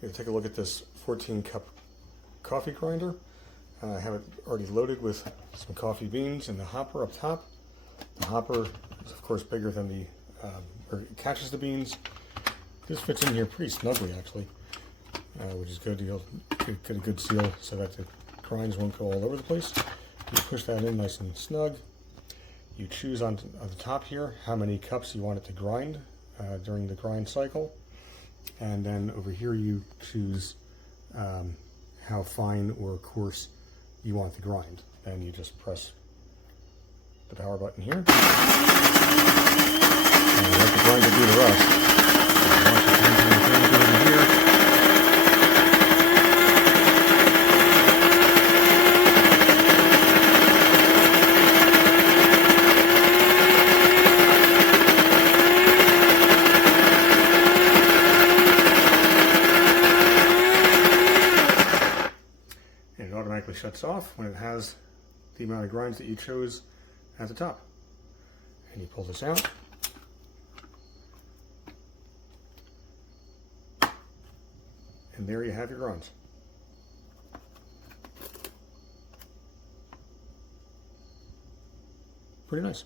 Here, take a look at this 14 cup coffee grinder. I have it already loaded with some coffee beans and the hopper up top. The hopper is of course bigger than the, or it catches the beans. This fits in here pretty snugly actually, which is good. You'll get a good seal so that the grinds won't go all over the place. You push that in nice and snug. You choose on the top here how many cups you want it to grind during the grind cycle. And then over here you choose how fine or coarse you want the grind. And you just press the power button here. And let the grinder do the rest. It automatically shuts off when it has the amount of grinds that you chose at the top. And you pull this out. And there you have your grinds. Pretty nice.